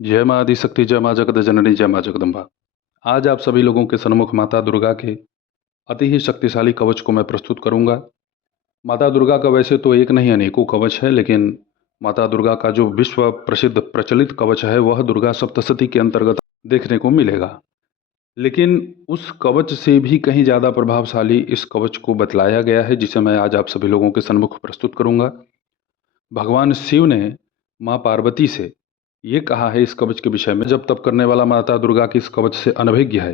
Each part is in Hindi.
जय माँ आदिशक्ति, जय माँ जगत जननी, जय माँ जगदम्बा। आज आप सभी लोगों के सन्मुख माता दुर्गा के अति ही शक्तिशाली कवच को मैं प्रस्तुत करूंगा। माता दुर्गा का वैसे तो एक नहीं अनेकों कवच है, लेकिन माता दुर्गा का जो विश्व प्रसिद्ध प्रचलित कवच है वह दुर्गा सप्तशती के अंतर्गत देखने को मिलेगा। लेकिन उस कवच से भी कहीं ज़्यादा प्रभावशाली इस कवच को बतलाया गया है, जिसे मैं आज आप सभी लोगों के सन्मुख प्रस्तुत करूंगा। भगवान शिव ने माँ पार्वती से ये कहा है इस कवच के विषय में, जब तप करने वाला माता दुर्गा की इस कवच से अनभिज्ञ है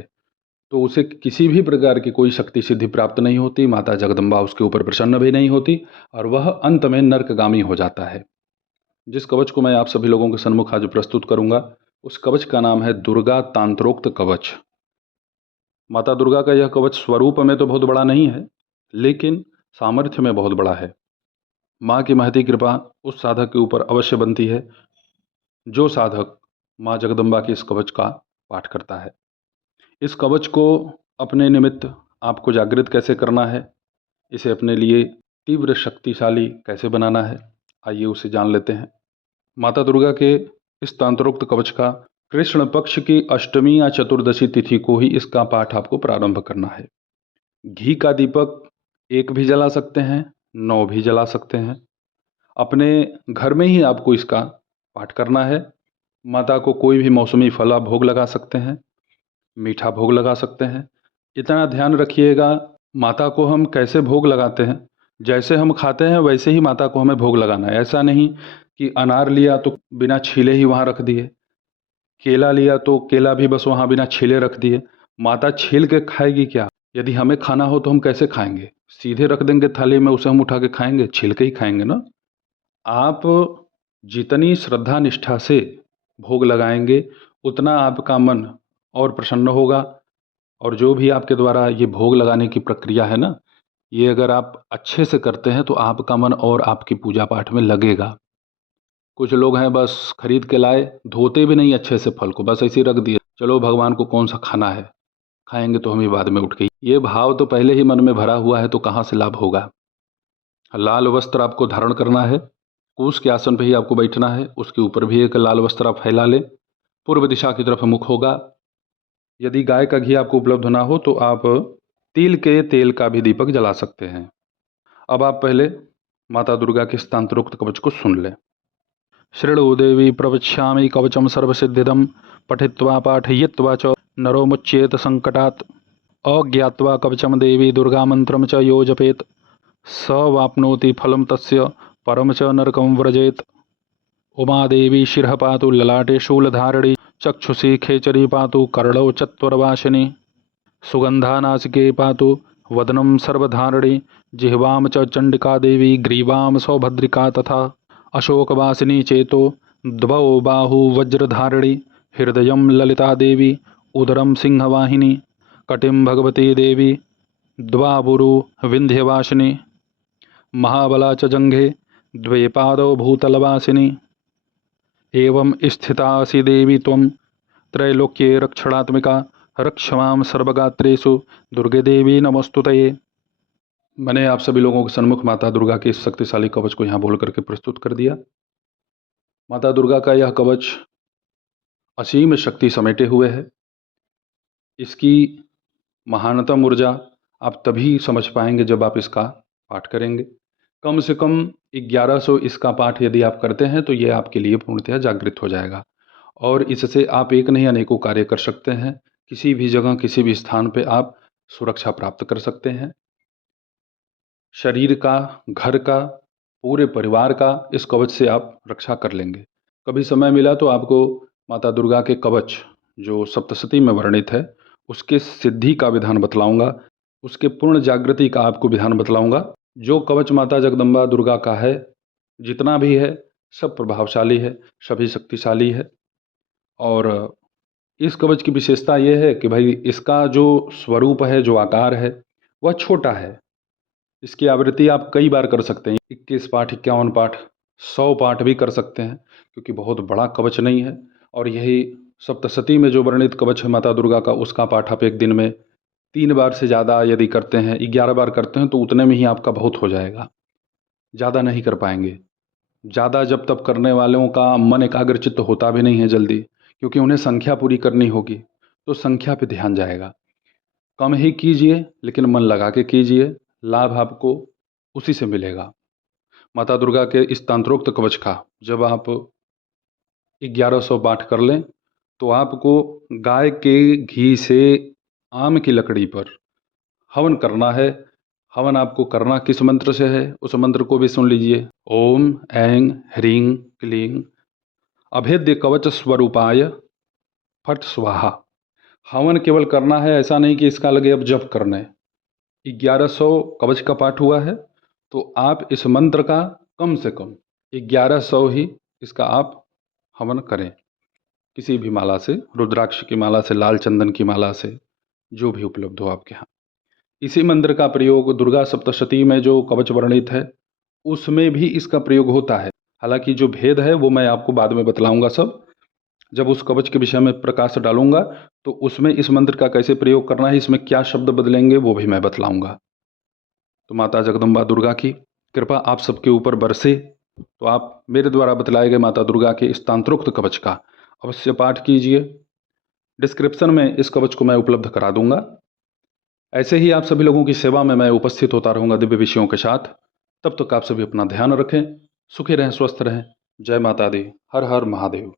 तो उसे किसी भी प्रकार की कोई शक्ति सिद्धि प्राप्त नहीं होती, माता जगदम्बा उसके ऊपर प्रसन्न भी नहीं होती और वह अंत में नरकगामी हो जाता है। जिस कवच को मैं आप सभी लोगों के सन्मुख आज प्रस्तुत करूंगा उस कवच का नाम है दुर्गा तांत्रोक्त कवच। माता दुर्गा का यह कवच स्वरूप में तो बहुत बड़ा नहीं है, लेकिन सामर्थ्य में बहुत बड़ा है। माँ की महती कृपा उस साधक के ऊपर अवश्य बनती है जो साधक माँ जगदम्बा के इस कवच का पाठ करता है। इस कवच को अपने निमित्त आपको जागृत कैसे करना है, इसे अपने लिए तीव्र शक्तिशाली कैसे बनाना है, आइए उसे जान लेते हैं। माता दुर्गा के इस तंत्रोक्त कवच का कृष्ण पक्ष की अष्टमी या चतुर्दशी तिथि को ही इसका पाठ आपको प्रारंभ करना है। घी का दीपक एक भी जला सकते हैं, 9 भी जला सकते हैं। अपने घर में ही आपको इसका पाठ करना है। माता को कोई भी मौसमी फल आप भोग लगा सकते हैं, मीठा भोग लगा सकते हैं। इतना ध्यान रखिएगा, माता को हम कैसे भोग लगाते हैं, जैसे हम खाते हैं वैसे ही माता को हमें भोग लगाना है। ऐसा नहीं कि अनार लिया तो बिना छीले ही वहाँ रख दिए, केला लिया तो केला भी बस वहाँ बिना छीले रख दिए। माता छील के खाएगी क्या? यदि हमें खाना हो तो हम कैसे खाएंगे? सीधे रख देंगे थाली में, उसे हम उठा के खाएंगे? छील के ही खाएंगे ना। आप जितनी श्रद्धा निष्ठा से भोग लगाएंगे उतना आपका मन और प्रसन्न होगा। और जो भी आपके द्वारा ये भोग लगाने की प्रक्रिया है ना, ये अगर आप अच्छे से करते हैं तो आपका मन और आपकी पूजा पाठ में लगेगा। कुछ लोग हैं बस खरीद के लाए, धोते भी नहीं अच्छे से फल को, बस ऐसे ही रख दिए, चलो भगवान को कौन सा खाना है, खाएंगे तो हम ही बाद में उठ के। ये भाव तो पहले ही मन में भरा हुआ है तो कहाँ से लाभ होगा। लाल वस्त्र आपको धारण करना है, कूश के आसन पर ही आपको बैठना है, उसके ऊपर भी एक लाल वस्त्र आप फैला लें, पूर्व दिशा की तरफ मुख होगा। यदि गाय का घी आपको उपलब्ध ना हो तो आप तिल के तेल का भी दीपक जला सकते हैं। अब आप पहले माता दुर्गा के स्थान्तरोक्त कवच को सुन लें। शृणु देवी प्रवक्ष्यामि कवचम सर्वसिद्धिदं पठित्वा पाठयित्वा च नरो मुच्येत संकटात्। अज्ञात्वा कवचम देवी दुर्गा मंत्रम च यो जपेत स वाप्नोति फलं तस्य परम च नरकं व्रजेत। उमा देवी शिरः पातु ललाटे शूलधारिणी चक्षुषी खेचरी पातु कर्णौ चत्वरवासिनी। सुगंधानासिके पातु वदनं सर्वधारिणी जिह्वां च चंडिका देवी ग्रीवां सौभद्रिका तथा। अशोकवासिनी चेतो द्वौ बाहु वज्रधारिणी हृदयं ललिता देवी उदरं सिंहवाहिनी। कटिं भगवती देवी द्वावुरु विंध्यवासिनी महाबला च जंघे द्वे पादौ भूतलवासिनी। एवं स्थितासि देवी त्वं त्रैलोक्ये रक्षणात्मिका रक्षमां सर्वगात्रेषु दुर्गे देवी नमस्तुते। मैंने आप सभी लोगों के सन्मुख माता दुर्गा के इस शक्तिशाली कवच को यहाँ बोल करके प्रस्तुत कर दिया। माता दुर्गा का यह कवच असीम शक्ति समेटे हुए है। इसकी महानतम ऊर्जा आप तभी समझ पाएंगे जब आप इसका पाठ करेंगे। कम से कम 1100 इसका पाठ यदि आप करते हैं तो ये आपके लिए पूर्णतः जागृत हो जाएगा और इससे आप एक नहीं अनेकों कार्य कर सकते हैं। किसी भी जगह किसी भी स्थान पे आप सुरक्षा प्राप्त कर सकते हैं। शरीर का, घर का, पूरे परिवार का इस कवच से आप रक्षा कर लेंगे। कभी समय मिला तो आपको माता दुर्गा के कवच जो सप्तशती में वर्णित है उसके सिद्धि का विधान बतलाऊंगा, उसके पूर्ण जागृति का आपको विधान बतलाऊंगा। जो कवच माता जगदम्बा दुर्गा का है, जितना भी है, सब प्रभावशाली है, सभी शक्तिशाली है। और इस कवच की विशेषता यह है कि भाई इसका जो स्वरूप है, जो आकार है, वह छोटा है। इसकी आवृत्ति आप कई बार कर सकते हैं, 21 पाठ, 51 पाठ, 100 पाठ भी कर सकते हैं, क्योंकि बहुत बड़ा कवच नहीं है। और यही सप्तशती में जो वर्णित कवच है माता दुर्गा का, उसका पाठ आप एक दिन में 3 बार से ज़्यादा यदि करते हैं, 11 बार करते हैं तो उतने में ही आपका बहुत हो जाएगा, ज़्यादा नहीं कर पाएंगे। ज़्यादा जब तब करने वालों का मन एकाग्रचित्त होता भी नहीं है जल्दी, क्योंकि उन्हें संख्या पूरी करनी होगी, तो संख्या पे ध्यान जाएगा। कम ही कीजिए लेकिन मन लगा के कीजिए, लाभ आपको उसी से मिलेगा। माता दुर्गा के इस तंत्रोक्त कवच का जब आप 1100 पाठ कर लें तो आपको गाय के घी से आम की लकड़ी पर हवन करना है। हवन आपको करना किस मंत्र से है, उस मंत्र को भी सुन लीजिए। ओम ऐं ह्रीं क्लीं अभेद्य कवच स्वरूपाय फट स्वाहा। हवन केवल करना है, ऐसा नहीं कि इसका लगे अब जप करना है। 1100 कवच का पाठ हुआ है तो आप इस मंत्र का कम से कम 1100 ही इसका आप हवन करें, किसी भी माला से, रुद्राक्ष की माला से, लाल चंदन की माला से, जो भी उपलब्ध हो आपके यहाँ। इसी मंत्र का प्रयोग दुर्गा सप्तशती में जो कवच वर्णित है उसमें भी इसका प्रयोग होता है। हालांकि जो भेद है वो मैं आपको बाद में बतलाऊंगा सब, जब उस कवच के विषय में प्रकाश डालूंगा तो उसमें इस मंत्र का कैसे प्रयोग करना है, इसमें क्या शब्द बदलेंगे वो भी मैं बतलाऊंगा। तो माता जगदम्बा दुर्गा की कृपा आप सबके ऊपर बरसे, तो आप मेरे द्वारा बतलाए गए माता दुर्गा के इस तंत्रोक्त कवच का अवश्य पाठ कीजिए। डिस्क्रिप्शन में इस कवच को मैं उपलब्ध करा दूंगा। ऐसे ही आप सभी लोगों की सेवा में मैं उपस्थित होता रहूंगा दिव्य विषयों के साथ। तब तक आप सभी अपना ध्यान रखें, सुखी रहें, स्वस्थ रहें। जय माता दी, हर हर महादेव।